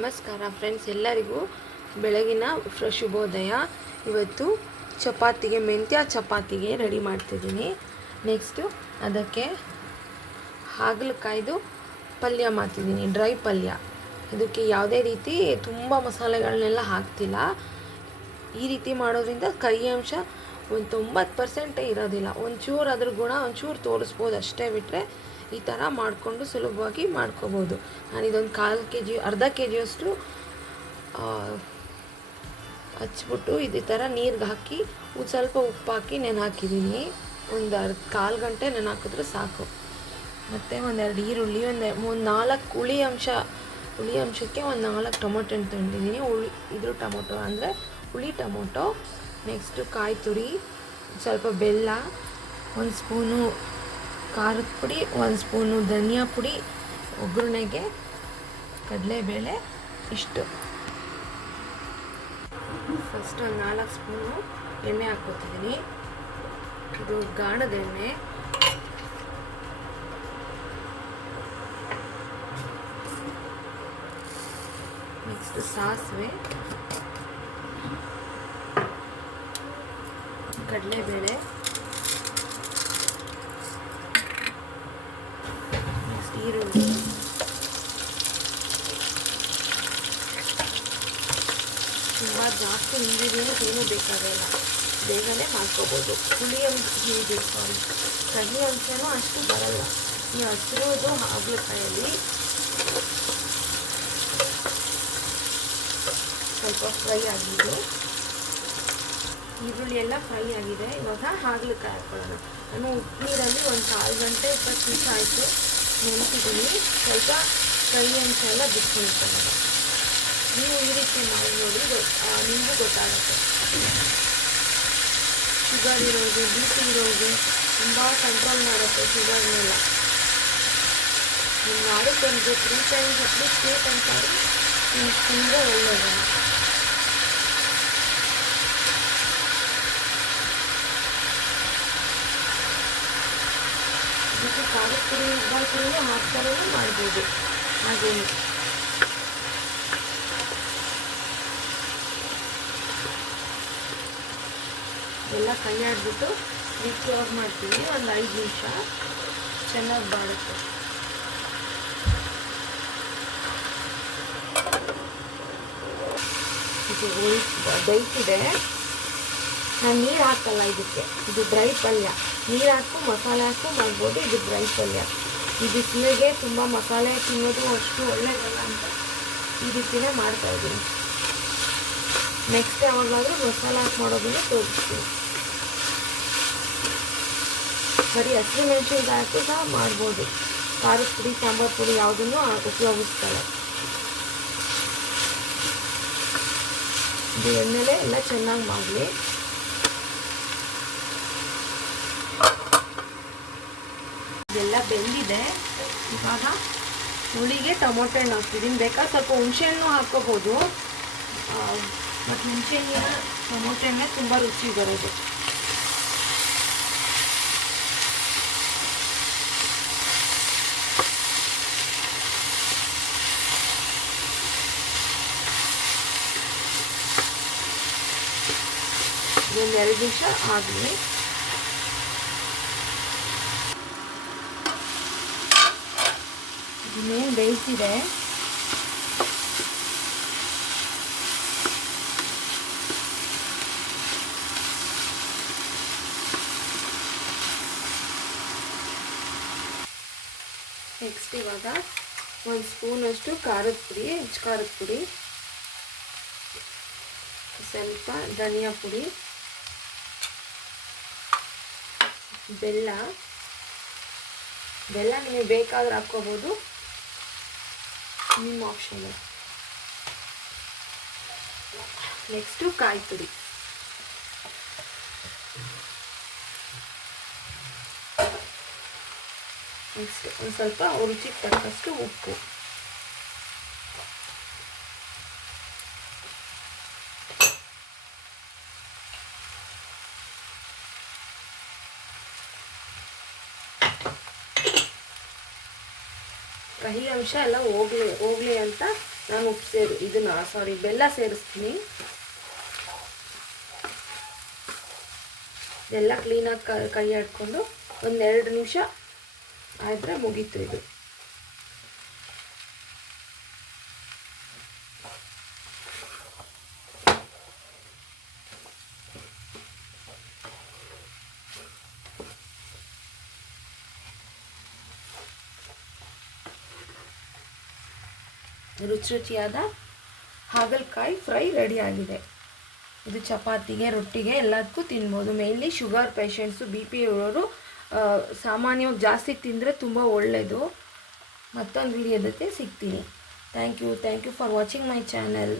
ನಮಸ್ಕಾರ ಫ್ರೆಂಡ್ಸ್, ಎಲ್ಲರಿಗೂ ಬೆಳಗಿನ ಶುಭೋದಯ. ಇವತ್ತು ಚಪಾತಿಗೆ ಮೆಂತ್ಯ ಚಪಾತಿಗೆ ರೆಡಿ ಮಾಡ್ತಿದ್ದೀನಿ. ನೆಕ್ಸ್ಟು ಅದಕ್ಕೆ ಹಾಗಲಕಾಯ್ದು ಪಲ್ಯ ಮಾಡ್ತಿದ್ದೀನಿ, ಡ್ರೈ ಪಲ್ಯ. ಇದಕ್ಕೆ ಯಾವುದೇ ರೀತಿ ತುಂಬ ಮಸಾಲೆಗಳನ್ನೆಲ್ಲ ಹಾಕ್ತಿಲ್ಲ. ಈ ರೀತಿ ಮಾಡೋದ್ರಿಂದ ಕಹಿ ಅಂಶ ಒಂದು 90% ಇರೋದಿಲ್ಲ. ಒಂಚೂರು ಅದ್ರ ಗುಣ ಒಂಚೂರು ತೋರಿಸ್ಬೋದು ಅಷ್ಟೇ, ಬಿಟ್ಟರೆ ಈ ಥರ ಮಾಡಿಕೊಂಡು ಸುಲಭವಾಗಿ ಮಾಡ್ಕೋಬೋದು. ನಾನಿದೊಂದು ಅರ್ಧ ಕೆ ಜಿಯಷ್ಟು ಹಚ್ಬಿಟ್ಟು ಇದೇ ಥರ ನೀರಿಗೆ ಹಾಕಿ ಸ್ವಲ್ಪ ಉಪ್ಪು ಹಾಕಿ ಹಾಕಿದ್ದೀನಿ. ಒಂದು ಕಾಲು ಗಂಟೆ ಹಾಕಿದ್ರೆ ಸಾಕು. ಮತ್ತು ಒಂದೆರಡು ಈರುಳ್ಳಿ, ಒಂದು 4 ಹುಳಿ ಅಂಶಕ್ಕೆ ಒಂದು 4 ಟೊಮೊಟೊ ತೊಗೊಂಡಿದ್ದೀನಿ. ಇದ್ರ ಟೊಮೊಟೊ ಅಂದರೆ ಹುಳಿ ಟೊಮೊಟೊ. ನೆಕ್ಸ್ಟು ಕಾಯಿ ತುರಿ, ಸ್ವಲ್ಪ ಬೆಲ್ಲ, 1 ಸ್ಪೂನು ಖಾರದ ಪುಡಿ, 1 ಸ್ಪೂನು ಧನಿಯಾ ಪುಡಿ, ಒಗ್ಗರಣೆಗೆ ಕಡಲೆಬೇಳೆ, ಇಷ್ಟು. ಫಸ್ಟ್ ಒಂದು 4 ಸ್ಪೂನು ಎಣ್ಣೆ ಹಾಕ್ಕೊತಿದ್ದೀನಿ. ಇದು ಗಾಣದ ಎಣ್ಣೆ. ನೆಕ್ಸ್ಟ್ ಸಾಸಿವೆ, ಕಡಲೆಬೇಳೆ, ನೆಕ್ಸ್ಟ್ ಈರುಳ್ಳಿ, ತುಂಬ ಜಾಸ್ತಿ ಇಂಗ್ರೀಡಿಯೆಂಟ್ಸ್ ಏನೂ ಬೇಕಾಗಲ್ಲ, ಬೇಗನೆ ಮಾಡ್ಕೋಬೋದು. ಕಹಿ ಅಂಶನೂ ಅಷ್ಟು ಬರಲ್ಲ ಈ ಹಸಿರೋದು ಹಾಗಲಕಾಯಲ್ಲಿ. ಸ್ವಲ್ಪ ಫ್ರೈ ಆಗಿದೆ, ಈರುಳ್ಳಿ ಎಲ್ಲ ಫ್ರೈ ಆಗಿದೆ. ಇವಾಗ ಹಾಗಲಕಾಯಿ ಹಾಕೊಳ್ಳೋಣ. ನಾನು ಉಪ್ಪು ನೀರಲ್ಲಿ ಒಂದು ಕಾಲು ಗಂಟೆ 20 ನಿಮಿಷ ಆಯಿತು ನೆನೆಸಿದ್ದೀನಿ. ಸ್ವಲ್ಪ ಫ್ರೈ ಅಂಶ ಎಲ್ಲ ಬಿಟ್ಕೊಳ್ಕೊಳ್ಳೋಣ. ನೀವು ಈ ರೀತಿ ಮಾಡಿ ನೋಡಿ, ನಿಮಗೂ ಗೊತ್ತಾಗುತ್ತೆ. ಶುಗರ್ ಇರೋದು, ಬಿ ಪಿ ಇರೋದು ತುಂಬ ಕಂಟ್ರೋಲ್ ಮಾಡುತ್ತೆ ಶುಗರ್ನೆಲ್ಲ. ನೀವು ಮಾಡೋಕ್ಕೊಂದು 3 ಟೈಮ್ಸ್ ಅಟ್ಲೀಸ್ಟ್ ಕೇಕ್ ಅಂತಾರೆ ತಿಂದರೆ ಒಳ್ಳೆಯದು. ಇದಕ್ಕೆ ಖಾರದ ಪುಡಿ ಇದ್ದಾಗೂ ಹಾಕ್ತಾರೂ ಮಾಡ್ಬೋದು. ಹಾಗೇನು ಎಲ್ಲ ಕೈ ಆಡಿಬಿಟ್ಟು ಕ್ಲೋಸ್ ಮಾಡ್ತೀನಿ. ಒಂದು 5 ನಿಮಿಷ ಚೆನ್ನಾಗಿ ಬಾಡುತ್ತೆ. ಇದು ದೈತಿದೆ. ನಾನು ನೀರು ಹಾಕಲ್ಲ ಇದಕ್ಕೆ. ಇದು ಡ್ರೈ ಪಲ್ಯ. ನೀರು ಹಾಕು ಮಸಾಲೆ ಹಾಕು ಮಾಡ್ಬೋದು. ಇದು ಡ್ರೈ ಪಲ್ಯ. ಈ ಬಿಸಿಲಿಗೆ ತುಂಬ ಮಸಾಲೆ ತಿನ್ನೋದು ಅಷ್ಟು ಒಳ್ಳೆಯದಲ್ಲ ಅಂತ ಈ ರೀತಿಯೇ ಮಾಡ್ತಾಯಿದ್ದೀನಿ. ನೆಕ್ಸ್ಟ್ ಯಾವಾಗಲಾದರೂ ಮಸಾಲೆ ಹಾಕಿ ಮಾಡೋದನ್ನು ತೋರಿಸ್ತೀನಿ. ಬರೀ ಹಸಿಮೆಣಸಿನ್ಕಾಯಿ ಹಾಕಿ ಸಹ ಮಾಡ್ಬೋದು. ಖಾರದ ಪುಡಿ, ಸಾಂಬಾರು ಪುಡಿ ಯಾವುದನ್ನು ಉಪಯೋಗಿಸ್ತಾರೆ. ಇದು ಎಣ್ಣೆಲೆ ಎಲ್ಲ ಚೆನ್ನಾಗಿ ಮಾಡಲಿ. ಇದೆಲ್ಲ ಬೆಂದಿದೆ. ಇವಾಗ ಹುಳಿಗೆ ಟೊಮೊಟೊ ಹಣ್ಣು ಹಾಕ್ತಿದ್ದೀನಿ. ಬೇಕಾದ್ರೆ ಸ್ವಲ್ಪ ಹುಣಸೆಹಣ್ಣು ಹಾಕ್ಕೋಬೋದು. ಮತ್ತು ಹುಣಸೆಹಣ್ಣಿನ ಟೊಮೊಟೊ ಹಣ್ಣೆ ತುಂಬ ರುಚಿ ಬರೋದು. ಒಂದು 2 ನಿಮಿಷ ಆಗಲಿ. ಇನ್ನೇನು ಬೇಯಿಸಿದೆ. ನೆಕ್ಸ್ಟ್ ಇವಾಗ 1 ಸ್ಪೂನಷ್ಟು ಖಾರದ ಪುಡಿ, ಖಾರದ ಪುಡಿ, ಸ್ವಲ್ಪ ಧನಿಯಾ ಪುಡಿ, ಬೆಲ್ಲ ನಿಮಗೆ ಬೇಕಾದ್ರೆ ಹಾಕ್ಕೋಬೋದು, ನಿಮ್ಮ ಆಪ್ಷನ್. ನೆಕ್ಸ್ಟು ಕಾಯಿ ತುರಿ. ನೆಕ್ಸ್ಟ್ ಒಂದು ಸ್ವಲ್ಪ ರುಚಿಗೆ ತಕ್ಕಷ್ಟು ಉಪ್ಪು. ಕಹಿ ಅಂಶ ಎಲ್ಲ ಹೋಗ್ಲಿ ಅಂತ ನಾನು ಉಪ್ಪು ಬೆಲ್ಲ ಸೇರಿಸ್ತೀನಿ. ಎಲ್ಲ ಕ್ಲೀನಾಗಿ ಕೈ ಆಡ್ಕೊಂಡು ಒಂದು 2 ನಿಮಿಷ ಆದರೆ ಮುಗೀತು ಇದು. ರುಚಿಯಾದ ಹಾಗಲಕಾಯಿ ಫ್ರೈ ರೆಡಿ ಆಗಿದೆ. ಇದು ಚಪಾತಿಗೆ, ರೊಟ್ಟಿಗೆ ಎಲ್ಲದಕ್ಕೂ ತಿನ್ಬೋದು. ಮೇಯ್ನ್ಲಿ ಶುಗರ್ ಪೇಷಂಟ್ಸು, BP ಇರೋರು ಸಾಮಾನ್ಯವಾಗಿ ಜಾಸ್ತಿ ತಿಂದರೆ ತುಂಬ ಒಳ್ಳೆಯದು. ಮತ್ತೊಂದು ವಿಡಿಯೋದಕ್ಕೆ ಸಿಗ್ತೀನಿ. Thank you for watching my channel.